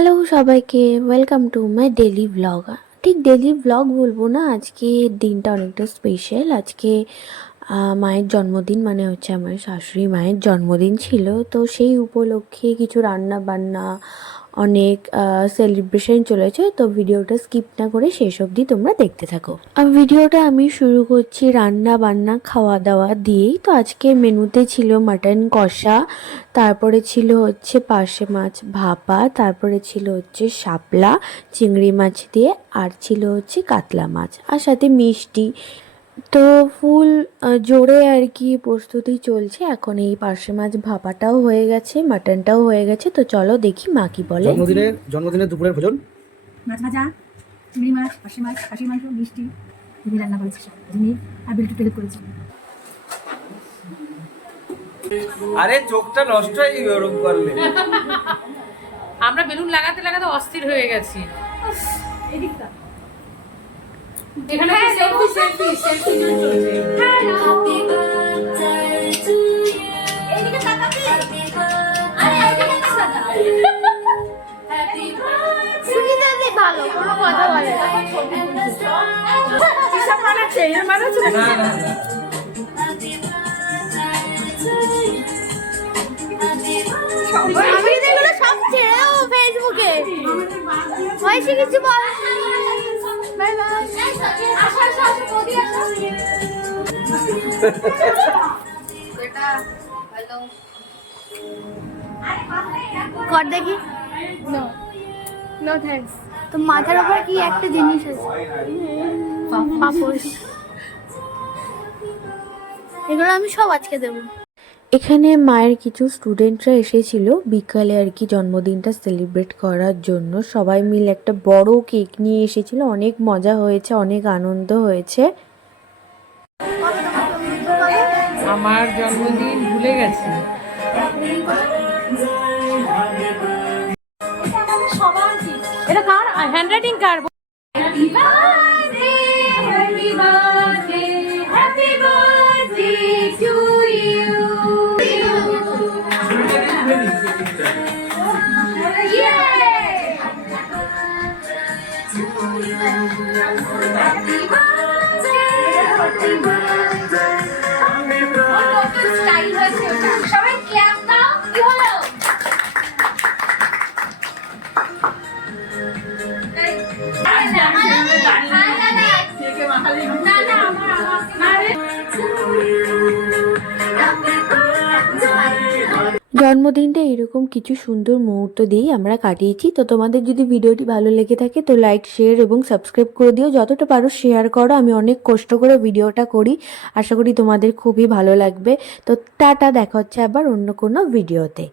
Hello সবাইকে, welcome to my daily blog. ঠিক daily blog বলবো না, আজকে দিনটা অনেকটা স্পেশাল। আজকে মায়ের জন্মদিন, মানে হচ্ছে আমার শাশুড়ি মায়ের জন্মদিন ছিল। তো সেই উপলক্ষে কিছু রান্না বান্না, অনেক সেলিব্রেশন চলেছে। তো ভিডিওটা স্কিপ না করে শেষ অবধি তোমরা দেখতে থাকো। আর ভিডিওটা আমি শুরু করছি রান্না বান্না খাওয়া দাওয়া দিয়েই। তো আজকে মেনুতে ছিল মাটন কষা, তারপরে ছিল হচ্ছে পার্শে মাছ ভাপা, তারপরে ছিল হচ্ছে শাপলা চিংড়ি মাছ দিয়ে, আর ছিল হচ্ছে কাতলা মাছ, আর সাথে মিষ্টি। তো ফুল জোরে আর কি প্রস্তুতি চলছে। এখন এই পার্শে মাছ ভাপাটাও হয়ে গেছে, মাটনটাও হয়ে গেছে। তো চলো দেখি মা কি বলে। জন্মদিনের দুপুরের ভোজন মাছ ভাজা, চিংড়ি মাছ, পার্শে মাছ, খাসির মাংস, মিষ্টি তুমি রান্না করেছি সব জিনিস, আর বিলটু হেল্প করেছি। আরে চোখটা নষ্ট হয়ে গেল ওরকম করলে। আমরা বেলুন লাগাতে লাগাতে অস্থির হয়ে গেছি। এদিকটা এখানে সেলফি সেলফি সেলফি চলছে। এদিকে তাকাবি, আরে এদিকে তাকা। সুবিধা দি ভালো, কোনো কথা বলে না। কিসব মানাচ্ছে, এর মানাচ্ছে না। আমি যেগুলো সব ছেড়ে দেবো ফেসবুকে। হয়েছে কিছু বল। Bye bye. আসো আসো আসো, মোদি আসো। এটা হ্যালো। কর দেখি। No no thanks. তো মাথার উপর কি একটা জিনিস আছে, পাপোশ। এগুলো আমি সব আজকে দেবো। এখানে মায়ের কিছু স্টুডেন্টরা এসেছিল বিকালে আর কি জন্মদিনটা সেলিব্রেট করার জন্য। সবাই মিলে একটা বড় কেক নিয়ে এসেছিল, অনেক মজা হয়েছে, অনেক আনন্দ হয়েছে। আমার জন্মদিন ভুলে গেছি। এটা কার handwriting car? Happy birthday, happy birthday, happy birthday to you. Yay! Happy birthday, happy birthday. কত স্টাইল হয়েছে ওটা। সবাই ক্ল্যাপ দাও। কি হলো? জন্মদিনটা এরকম কিছু সুন্দর মুহূর্ত দিয়েই আমরা কাটিয়েছি। তো তোমাদের যদি ভিডিওটি ভালো লেগে থাকে তো লাইক শেয়ার এবং সাবস্ক্রাইব করে দিও, যতটা পারো শেয়ার করো। আমি অনেক কষ্ট করে ভিডিওটা করি, আশা করি তোমাদের খুবই ভালো লাগবে। তো টাটা, দেখা হচ্ছে আবার অন্য কোনো ভিডিওতে।